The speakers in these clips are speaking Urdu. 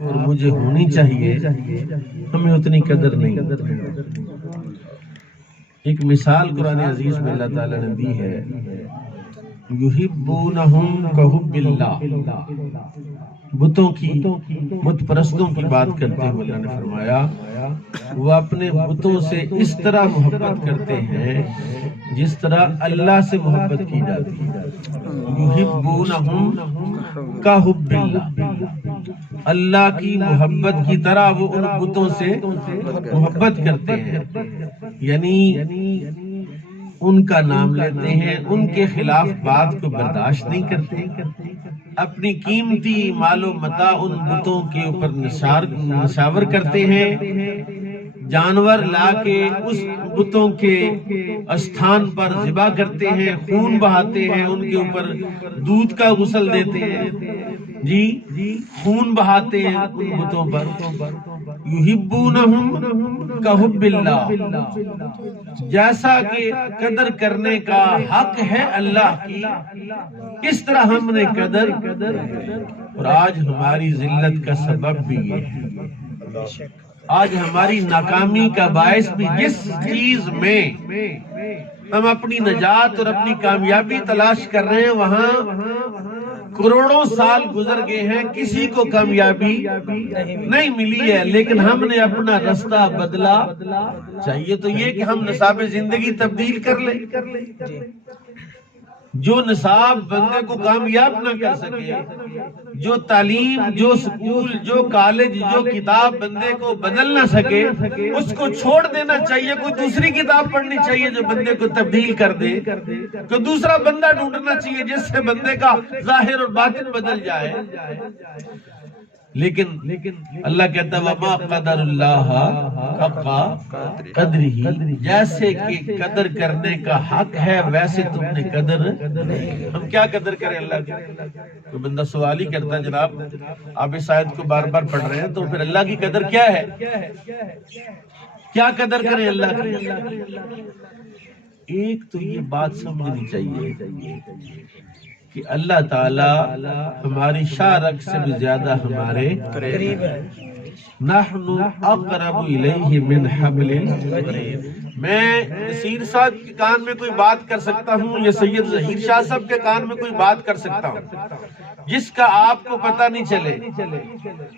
اور مجھے ہونی چاہیے، ہمیں اتنی قدر نہیں۔ ایک مثال قرآن عزیز میں اللہ تعالیٰ نے دی ہے، یحبونہم کحب اللہ، بتوں کی، بت پرستوں کی بات کرتے ہوئے اللہ نے فرمایا وہ اپنے بتوں سے اس طرح محبت کرتے ہیں جس طرح اللہ سے محبت کی جاتی ہے۔ یحبونہم کحب اللہ، اللہ کی محبت کی طرح وہ ان بتوں سے محبت کرتے ہیں، یعنی ان کا نام لیتے ہیں، ان کے خلاف بات کو برداشت نہیں کرتے، اپنی قیمتی مال و متاع ان بتوں کے اوپر نشاور کرتے ہیں، جانور لا کے اس بتوں کے استھان پر ذبح کرتے ہیں، خون بہاتے ہیں، ان کے اوپر دودھ کا غسل دیتے ہیں، جی خون بہاتے ہیں ان بتوں پر۔ یحبونہم کحب اللہ، جیسا کہ قدر کرنے کا حق ہے اللہ کی، اس طرح ہم نے قدر، اور آج ہماری ذلت کا سبب بھی یہ ہے، آج ہماری ناکامی کا باعث بھی جس چیز میں ہم اپنی نجات اور اپنی کامیابی تلاش کر رہے ہیں وہاں کروڑوں سال گزر گئے ہیں، کسی کو کامیابی نہیں ملی ہے، لیکن ہم نے اپنا رستہ بدلا۔ چاہیے تو یہ کہ ہم نصاب زندگی تبدیل کر لیں۔ جو نصاب بندے کو کامیاب نہ کر سکے، جو تعلیم، جو سکول، جو کالج، جو کتاب بندے کو بدل نہ سکے، اس کو چھوڑ دینا چاہیے، کوئی دوسری کتاب پڑھنی چاہیے جو بندے کو تبدیل کر دے، کوئی دوسرا بندہ ڈھونڈنا چاہیے جس سے بندے کا ظاہر اور باطن بدل جائے۔ لیکن اللہ کہتا ہے وَمَا قَدَرُ اللَّهَ حَقَّ قَدْرِهِ، جیسے کہ قدر کرنے کا حق ہے ویسے تم نے قدر۔ ہم کیا قدر کریں اللہ کی؟ کوئی بندہ سوال ہی کرتا ہے جناب آپ اس آیت کو بار بار پڑھ رہے ہیں تو پھر اللہ کی قدر کیا ہے؟ کیا قدر کریں اللہ کی؟ ایک تو یہ بات سمجھنی چاہیے کہ اللہ تعالی ہماری شاہ رگ سے بھی زیادہ ہمارے قریب ہے۔ نحن اقرب الیہ من حبل الورید۔ میں نصیر صاحب کے کان میں کوئی بات کر سکتا ہوں یا سید ظہیر شاہ صاحب کے کان میں کوئی بات کر سکتا ہوں جس کا آپ کو پتہ نہیں چلے،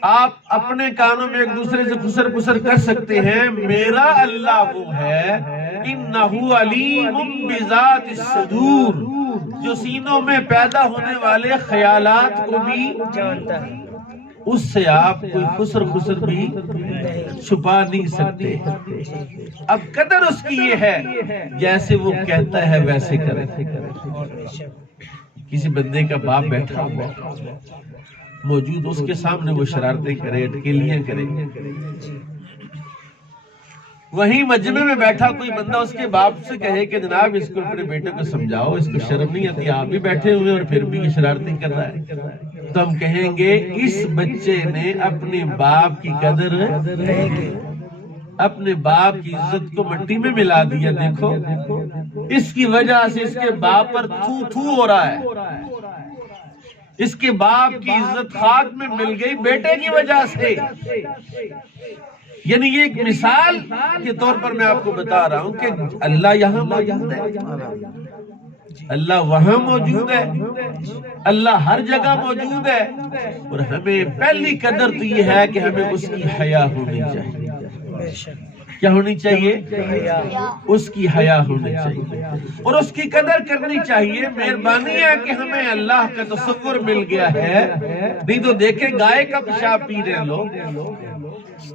آپ اپنے کانوں میں ایک دوسرے سے خسر پسر کر سکتے ہیں۔ میرا اللہ وہ ہے انہ علیم بذات الصدور، جو سینوں میں پیدا ہونے والے خیالات کو بھی جانتا ہے، اس سے آپ کوئی خسر بھی چھپا نہیں سکتے۔ اب قدر اس کی یہ ہے جیسے وہ کہتا ہے ویسے کرے۔ کسی بندے کا باپ بیٹھا ہوا موجود، اس کے سامنے وہ شرارتیں کرے، اٹکیلیاں کرے، وہیں مجمع میں بیٹھا کوئی بندہ اس کے باپ سے کہے کہ جناب اس کو اپنے بیٹے کو سمجھاؤ، اس کو شرم نہیں آتی، آپ بھی بیٹھے ہوئے اور پھر بھی یہ شرارتیں کر رہا ہے، تو ہم کہیں گے اس بچے نے اپنے باپ کی قدر نہیں کی، اپنے باپ کی عزت کو مٹی میں ملا دیا۔ دیکھو اس کی وجہ سے اس کے باپ پر تھو تھو ہو رہا ہے، اس کے باپ کی عزت خاک میں مل گئی بیٹے کی وجہ سے۔ یعنی یہ ایک مثال کے طور پر میں آپ کو بتا رہا ہوں کہ اللہ یہاں موجود ہے، اللہ وہاں موجود ہے، اللہ ہر جگہ موجود ہے، اور ہمیں پہلی قدر تو یہ ہے کہ ہمیں اس کی حیا ہونی چاہیے۔ کیا ہونی چاہیے؟ اس کی حیا ہونی چاہیے اور اس کی قدر کرنی چاہیے۔ مہربانی ہے کہ ہمیں اللہ کا تصور مل گیا ہے، نہیں تو دیکھیں گائے کا پیشاب پی رہے لوگ،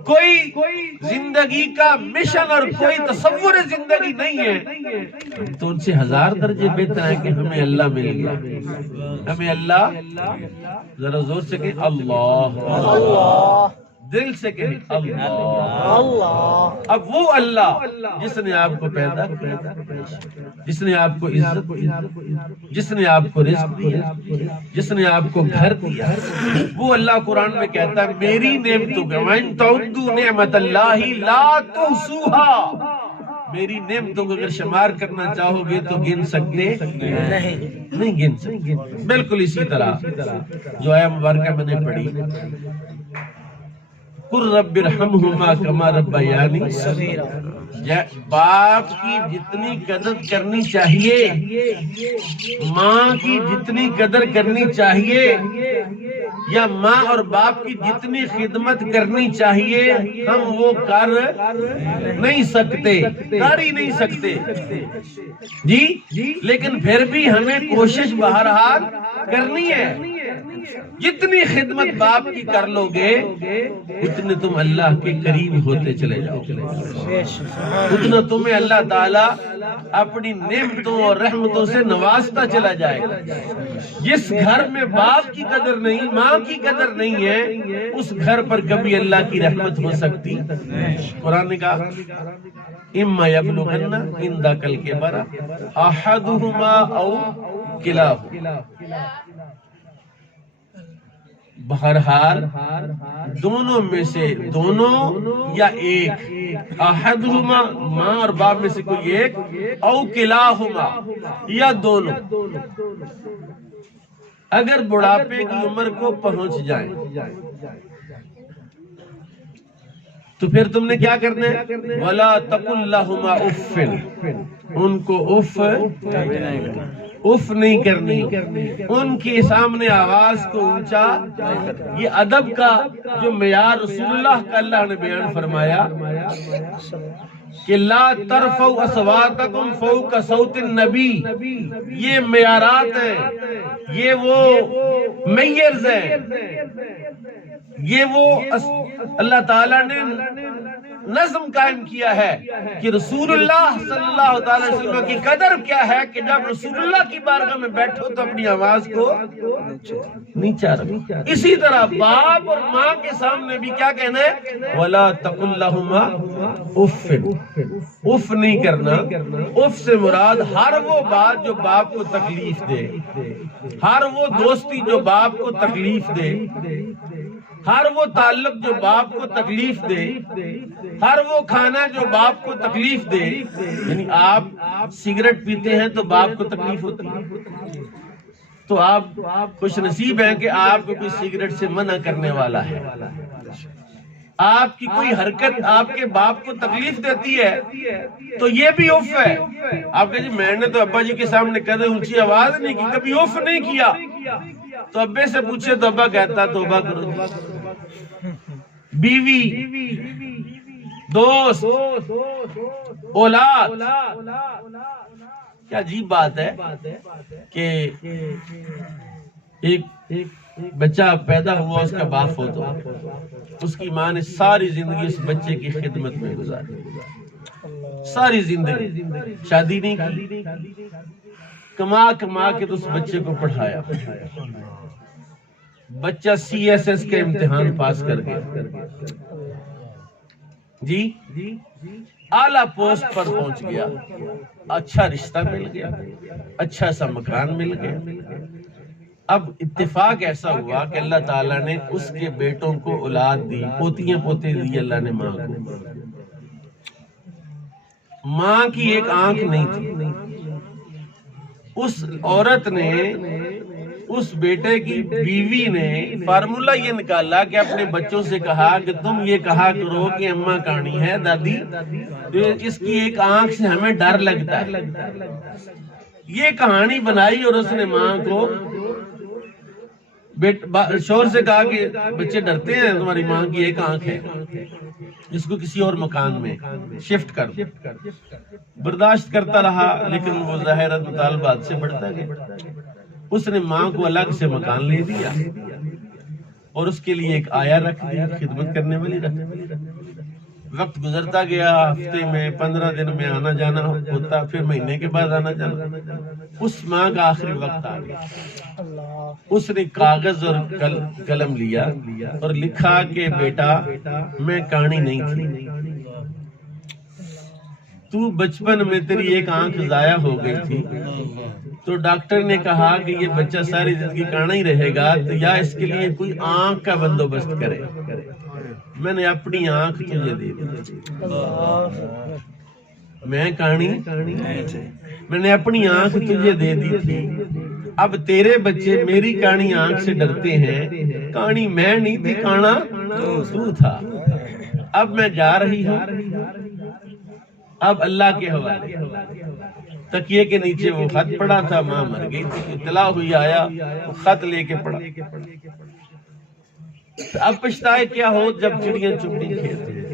کوئی زندگی کا مشن اور کوئی تصور زندگی نہیں ہے، تو ان سے ہزار درجے بہتر ہے کہ ہمیں اللہ مل گیا۔ ہمیں اللہ، ذرا زور سے کہیں اللہ، دل سے کہیں اللہ۔ اب وہ اللہ جس نے آپ کو پیدا کیا، جس نے آپ کو عزت دیا، جس نے آپ کو رزق دیا، جس نے آپ کو گھر دیا، وہ اللہ قرآن میں کہتا ہے میری نعمتوں کا وَإِن تَعُدُّوا نِعْمَةَ اللَّهِ لَا تُحْصُوهَا، میری نعمتوں کو اگر شمار کرنا چاہو گے تو گن سکتے نہیں گن سکتے۔ بالکل اسی طرح جو آیہ مبارکہ میں نے پڑھی قُلْ رَبِّ ارْحَمْهُمَا كَمَا رَبَّيَانِي صغیرا۔ باپ کی جتنی قدر کرنی چاہیے، ماں کی جتنی قدر کرنی چاہیے، یا ماں اور باپ کی جتنی خدمت کرنی چاہیے، ہم وہ کر نہیں سکتے، کر ہی نہیں سکتے جی۔ لیکن پھر بھی ہمیں کوشش بہرحال کرنی ہے۔ جتنی خدمت باپ کی کر لو گے اتنے تم اللہ کے قریب ہوتے چلے جاؤ گے، اتنا تمہیں اللہ تعالیٰ اپنی نعمتوں اور رحمتوں سے نوازتا چلا جائے گا۔ جس گھر میں باپ کی قدر نہیں، ماں کی قدر نہیں ہے، اس گھر پر کبھی اللہ کی رحمت ہو سکتی؟ قرآن نے کہا اِمَّا يَبْلُغَنَّ عِندَكَ الْكِبَرَ أَحَدُهُمَا أَوْ كِلَاهُمَا۔ بہرحال دونوں میں سے دونوں یا ایک، احدہما ماں اور باپ میں سے کوئی ایک، او کلاہما یا دونوں، اگر بڑھاپے کی عمر کو پہنچ جائیں تو پھر تم نے کیا کرنا ہے؟ وَلَا تَقُلْ لَهُمَا اُفٍّ، ان کو اف نہیں کرنی، ان کے سامنے آواز کو اونچا۔ یہ ادب کا جو معیار رسول اللہ کا اللہ نے بیان فرمایا کہ لا ترفعوا اصواتکم فوق صوت النبی، یہ معیارات ہیں، یہ وہ میئرز ہیں، یہ وہ اللہ تعالیٰ نے نظم قائم کیا ہے کہ رسول اللہ صلی اللہ علیہ وسلم کی قدر کیا ہے کہ جب رسول اللہ کی بارگاہ میں بیٹھو تو اپنی آواز کو نیچا رکھو۔ اسی طرح باپ اور ماں کے سامنے بھی کیا کہنا ہے؟ وَلَا تَقُلْ لَهُمَا اُفٍّ، اف نہیں کرنا۔ اف سے مراد ہر وہ بات جو باپ کو تکلیف دے، ہر وہ دوستی جو باپ کو تکلیف دے، ہر وہ تعلق جو باپ کو تکلیف دے، ہر وہ کھانا جو باپ کو تکلیف دے۔ یعنی آپ سگریٹ پیتے ہیں تو باپ کو تکلیف ہوتی ہے، تو آپ خوش نصیب ہیں کہ آپ کو کوئی سگریٹ سے منع کرنے والا ہے۔ آپ کی کوئی حرکت آپ کے باپ کو تکلیف دیتی ہے تو یہ بھی اف ہے۔ آپ کہتے ہیں میں نے تو ابا جی کے سامنے کبھی اونچی آواز نہیں کی، کبھی اف نہیں کیا، تو ابے سے پوچھے تو ابا کہتا توبہ کرو۔ بیوی، دوست، اولاد، کیا عجیب بات ہے کہ ایک بچہ پیدا ہوا، اس کا باپ ہو تو اس کی ماں نے ساری زندگی اس بچے کی خدمت میں گزاری، ساری زندگی شادی نہیں کی، کما کما کے تو اس بچے کو پڑھایا۔ بچہ CSS کے امتحان پاس کر گیا جی، اعلیٰ پوسٹ پر پہنچ گیا، اچھا رشتہ مل گیا، اچھا سا مکان مل گیا۔ اب اتفاق ایسا ہوا کہ اللہ تعالیٰ نے اس کے بیٹوں کو اولاد دی، پوتیاں پوتے دی اللہ نے ماں کو۔ ماں کی ایک آنکھ نہیں تھی، اس عورت نے، اس بیٹے کی بیوی نے فارمولہ یہ نکالا کہ اپنے بچوں سے کہا کہ تم یہ کہا کرو کہ اماں کہانی ہے دادی، اس کی ایک آنکھ سے ہمیں ڈر لگتا ہے۔ یہ کہانی بنائی اور اس نے ماں کو شور سے کہا کہ بچے ڈرتے ہیں، تمہاری ماں کی ایک آنکھ ہے، اس کو کسی اور مکان میں شفٹ کر۔ برداشت کرتا رہا لیکن وہ ظاہر مطالبات سے بڑھتا گیا۔ اس نے ماں کو الگ سے مکان لے دیا اور اس کے لیے ایک آیا رکھ دی، خدمت کرنے والی رکھ دی۔ وقت گزرتا گیا، ہفتے میں 15 دن میں آنا جانا ہوتا، پھر مہینے کے بعد آنا جانا۔ اس ماں کا آخری وقت آ گیا، اس نے کاغذ اور قلم لیا اور لکھا کہ بیٹا میں کہانی نہیں تھی، تو بچپن میں تیری ایک آنکھ ضائع ہو گئی تھی، تو ڈاکٹر نے کہا کہ یہ بچہ ساری زندگی کانا ہی رہے گا، تو یا اس کے لیے کوئی آنکھ کا بندوبست کرے۔ میں نے اپنی آنکھ تجھے دے دی، میں کہانی، میں نے اپنی آنکھ تجھے دے دی تھی، اب تیرے بچے میری کانی آنکھ سے ڈرتے ہیں، کانی میں نہیں تھی، کانا تو تھا۔ اب میں جا رہی ہوں، اب اللہ کے حوالے۔ تکیے کے نیچے وہ خط پڑا تھا، ماں مر گئی تھی، اطلاع ہوئی، آیا وہ خط لے کے پڑا۔ اب پچھتائے کیا ہو جب چڑیاں چپڑی کھیلتی ہیں۔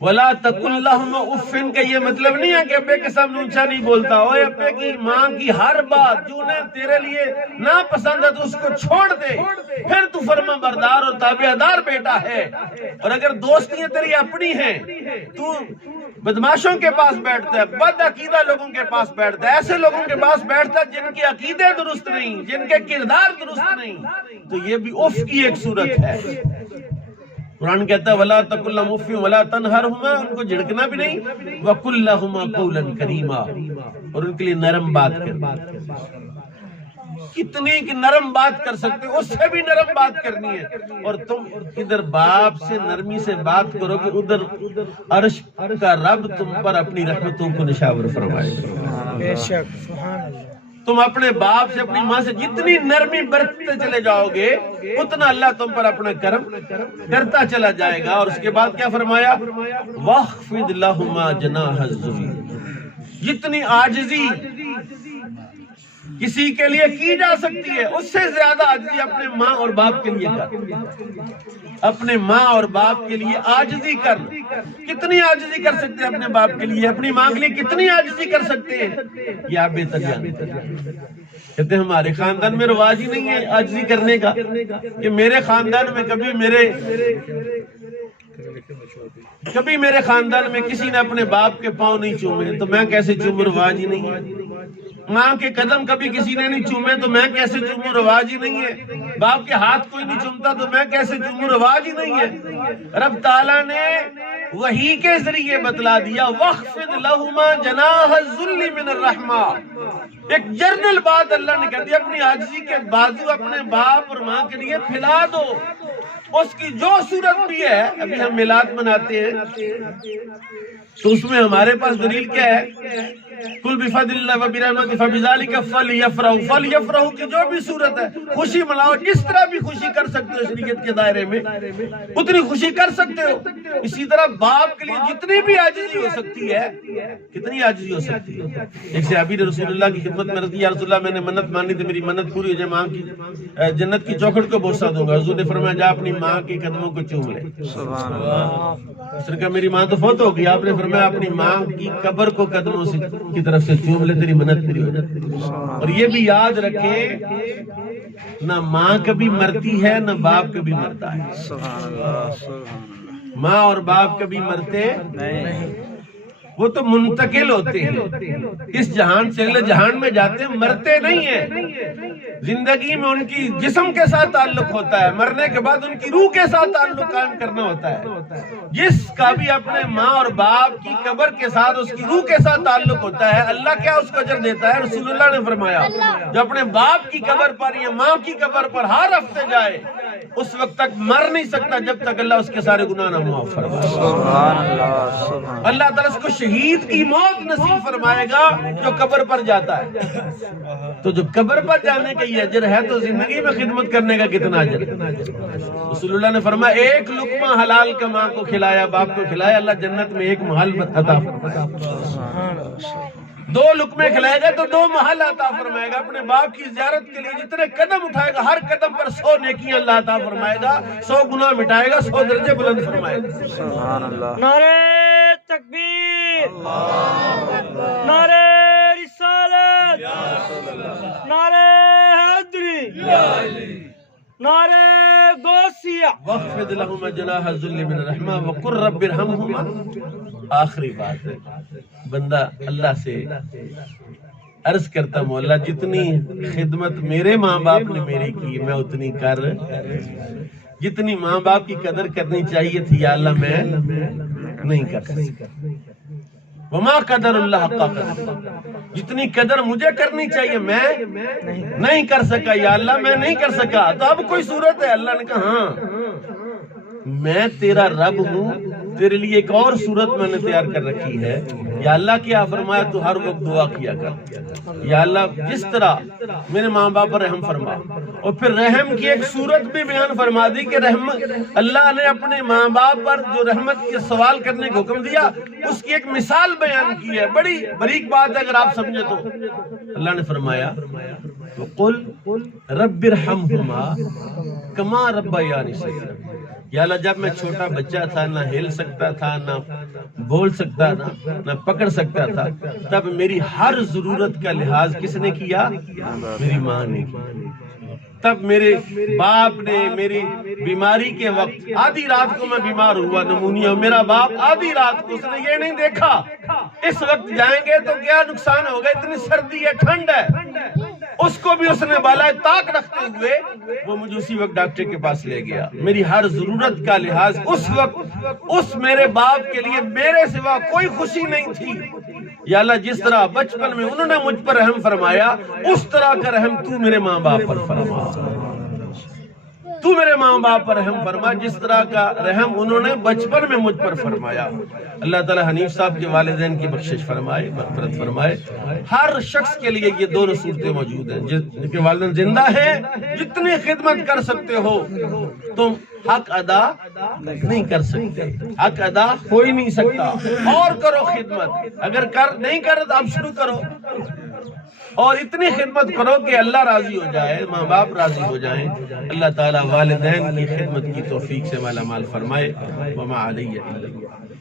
وَلَا تَقُلْ لَهُمَا اُفٍّ کا یہ مطلب نہیں ہے کہ ابے کے سامنے اونچا نہیں بولتا، اوے ابے کی ماں کی ہر بات جو انہیں تیرے لیے ناپسند ہے تو اس کو چھوڑ دے، پھر تو فرما بردار اور تابعدار بیٹا ہے۔ اور اگر دوستیاں تیری اپنی ہیں، تو بدماشوں کے پاس بیٹھتا ہے، بد عقیدہ لوگوں کے پاس بیٹھتا ہے، ایسے لوگوں کے پاس بیٹھتا ہے جن کے عقیدے درست نہیں، جن کے کردار درست نہیں، تو یہ بھی اف کی ایک صورت ہے۔ قرآن کہتا ہے وَلَا تَقُلْ لَهُمْ اُفٍّ وَلَا تَنْهَرْهُمَا، ان کو جھڑکنا بھی نہیں، وَقُلْ لَهُمَا قَوْلًا كَرِيمًا، اور ان کے لیے نرم بات کرنا۔ کتنی کی نرم بات کر سکتے، اس سے بھی نرم بات کرنی ہے۔ اور تم ادھر باپ سے نرمی سے بات کرو کہ ادھر عرش کا رب تم پر اپنی رحمتوں کو نشاور فرمائے گا۔ بے شک، سبحان اللہ۔ تم اپنے باپ سے اپنی ماں سے جتنی نرمی برتتے چلے جاؤ گے اتنا اللہ تم پر اپنا کرم کرتا چلا جائے گا۔ اور اس کے بعد کیا فرمایا؟ وَاخْفِضْ لَهُمَا جَنَاحَ الذُّلِّ، جتنی عاجزی کسی کے لیے کی جا سکتی ہے اس سے زیادہ عاجزی اپنے ماں اور باپ کے لیے کر۔ اپنے ماں اور باپ کے لیے عاجزی کر۔ کتنی عاجزی کر سکتے ہیں اپنے باپ کے لیے، اپنی ماں کے لیے کتنی عاجزی کر سکتے ہیں، یہ آپ بہتر جانتے ہیں۔ کہتے ہیں ہمارے خاندان میں رواج ہی نہیں ہے عاجزی کرنے کا، کہ میرے خاندان میں کبھی میرے خاندان میں کسی نے اپنے باپ کے پاؤں نہیں چومے تو میں کیسے چوموں، رواج ہی نہیں ہے۔ ماں کے قدم کبھی کسی نے نہیں چومے تو میں کیسے چوموں، رواج ہی نہیں ہے۔ باپ کے ہاتھ کوئی نہیں چومتا تو میں کیسے چوموں، رواج ہی نہیں ہے۔ رب تعالیٰ نے وحی کے ذریعے بتلا دیا وَاخْفِضْ لَهُمَا جَنَاحَ الذُّلِّ مِنَ الرَّحْمَةِ، ایک جنرل بات اللہ نے کہہ دی، اپنی عاجزی کے بازو اپنے باپ اور ماں کے لیے پھیلا دو۔ اس کی جو صورت بھی ہے، ابھی ہم میلاد مناتے ہیں تو اس میں ہمارے پاس دلیل کیا ہے؟ قُلْ بِفَضْلِ اللَّهِ وَبِرَحْمَتِهِ فَبِذَلِكَ فَلْيَفْرَحُوا، فَلْيَفْرَحُوا کی جو بھی صورت ہے، خوشی مناؤ، جس طرح بھی خوشی کر سکتے ہو شریعت کے دائرے میں اتنی خوشی کر سکتے ہو۔ اسی طرح باپ کے لیے جتنی بھی عاجزی ہو سکتی ہے، کتنی عاجزی ہو سکتی ہے۔ ایک صحابی نے رسول اللہ کی خدمت میں عرض کی، یا رسول اللہ میں نے منت مانی تھی، میری منت پوری ہو جائے، ماں کی جنت کی چوکھٹ کو بوسہ دوں گا۔ حضور نے فرمایا جا اپنی ماں کے قدموں کو چوم لے۔ اس نے کہا میری ماں تو فوت ہو گئی، آپ نے فرمایا اپنی ماں کی قبر کو قدموں سے کی طرف سے چوم لے، تیری منت پوری ہو جاتی۔ اور یہ بھی یاد رکھے نہ ماں کبھی مرتی ہے نہ باپ کبھی مرتا ہے۔ ماں اور باپ کبھی مرتے نہیں، وہ تو منتقل ہوتے ہیں، اس جہان سے اگلے جہان میں جاتے ہیں، مرتے نہیں ہیں۔ زندگی میں ان کی جسم کے ساتھ تعلق ہوتا ہے، مرنے کے بعد ان کی روح کے ساتھ تعلق قائم کرنا ہوتا ہے۔ جس کا بھی اپنے ماں اور باپ کی قبر کے ساتھ اس کی روح کے ساتھ تعلق ہوتا ہے، اللہ کیا اس کو اجر دیتا ہے؟ رسول اللہ نے فرمایا جو اپنے باپ کی قبر پر یا ماں کی قبر پر ہر ہفتے جائے اس وقت تک مر نہیں سکتا جب تک اللہ اس کے سارے گناہ نہ معاف فرمائے۔ اللہ تعالیٰ اس کو شہید کی موت نصیب فرمائے گا جو قبر پر جاتا ہے۔ تو جو قبر پر جانے کا یہ اجر ہے تو زندگی میں خدمت کرنے کا کتنا اجر ہے؟ رسول اللہ نے فرمایا ایک لقمہ حلال کا ماں کو کھلایا، باپ کو کھلایا، اللہ جنت میں ایک محل عطا فرمائے گا۔ 2 لقمے کھلائے گا تو 2 محل عطا فرمائے گا۔ اپنے باپ کی زیارت کے لیے جتنے قدم اٹھائے گا ہر قدم پر 100 نیکیاں اللہ عطا فرمائے گا، 100 گناہ مٹائے گا، 100 درجے بلند فرمائے گا۔ سبحان اللہ۔ نعرہ تکبیر، نعرہ رسالت، نعرہ حیدری، نعرہ غوثیہ۔ وَاخْفِضْ لَهُمَا جَنَاحَ الذُّلِّ مِنَ الرَّحْمَةِ وَقُلْ رَبِّ ارْحَمْهُمَا۔ آخری بات ہے، بندہ اللہ سے عرض کرتا ہوں مولا جتنی خدمت میرے ماں باپ نے میری کی میں اتنی کر، جتنی ماں باپ کی قدر کرنی چاہیے تھی یا اللہ میں نہیں کر سکتا۔ وما قدر اللہ حق قدر، جتنی قدر مجھے کرنی چاہیے میں نہیں کر سکا یا اللہ میں نہیں کر سکا۔ تو اب کوئی صورت ہے؟ اللہ نے کہا ہاں میں تیرا رب ہوں، تیرے لیے ایک اور صورت میں نے تیار کر رکھی ہے۔ یا اللہ کیا فرمایا، تو ہر وقت دعا کیا کر، یا اللہ جس طرح میرے ماں باپ پر رحم فرما۔ اور پھر رحم کی ایک صورت بھی بیان فرما دی کہ اللہ نے اپنے ماں باپ پر جو رحمت کے سوال کرنے کو حکم دیا، اس کی ایک مثال بیان کی ہے، بڑی باریک بات ہے اگر آپ سمجھے تو۔ اللہ نے فرمایا وَقُلْ رَبِّ ارْحَمْهُمَا كَمَا رَبَّيَانِي صَغِيرًا، یا اللہ جب میں چھوٹا بچہ تھا، نہ ہل سکتا تھا، نہ بول سکتا تھا، نہ پکڑ سکتا تھا، تب میری ہر ضرورت کا لحاظ کس نے کیا؟ میری ماں نے کی۔ تب میرے باپ نے میری بیماری کے وقت، آدھی رات کو میں بیمار ہوا نمونیا، میرا باپ آدھی رات کو، اس نے یہ نہیں دیکھا اس وقت جائیں گے تو کیا نقصان ہوگا، اتنی سردی ہے، ٹھنڈ ہے، اس کو بھی اس نے بالائے طاق رکھتے ہوئے وہ مجھے اسی وقت ڈاکٹر کے پاس لے گیا۔ میری ہر ضرورت کا لحاظ اس وقت اس میرے باپ کے لیے میرے سوا کوئی خوشی نہیں تھی۔ یا اللہ جس طرح بچپن میں انہوں نے مجھ پر رحم فرمایا، اس طرح کا رحم تو میرے ماں باپ پر فرما، تو میرے ماں باپ پر رحم فرما جس طرح کا رحم انہوں نے بچپن میں مجھ پر فرمایا۔ اللہ تعالی حنیف صاحب کے والدین کی بخشش فرمائے، مغفرت فرمائے۔ ہر شخص کے لیے یہ دونوں صورتیں موجود ہیں، جن کے والدین زندہ ہیں، جتنی خدمت کر سکتے ہو تم حق ادا نہیں کر سکتے، حق ادا ہو ہی نہیں سکتا، اور کرو خدمت، اگر نہیں کر تو اب شروع کرو، اور اتنی خدمت کرو کہ اللہ راضی ہو جائے، ماں باپ راضی ہو جائیں۔ اللہ تعالیٰ والدین کی خدمت کی توفیق سے مالا مال فرمائے۔ وما علیہ الا اللہ۔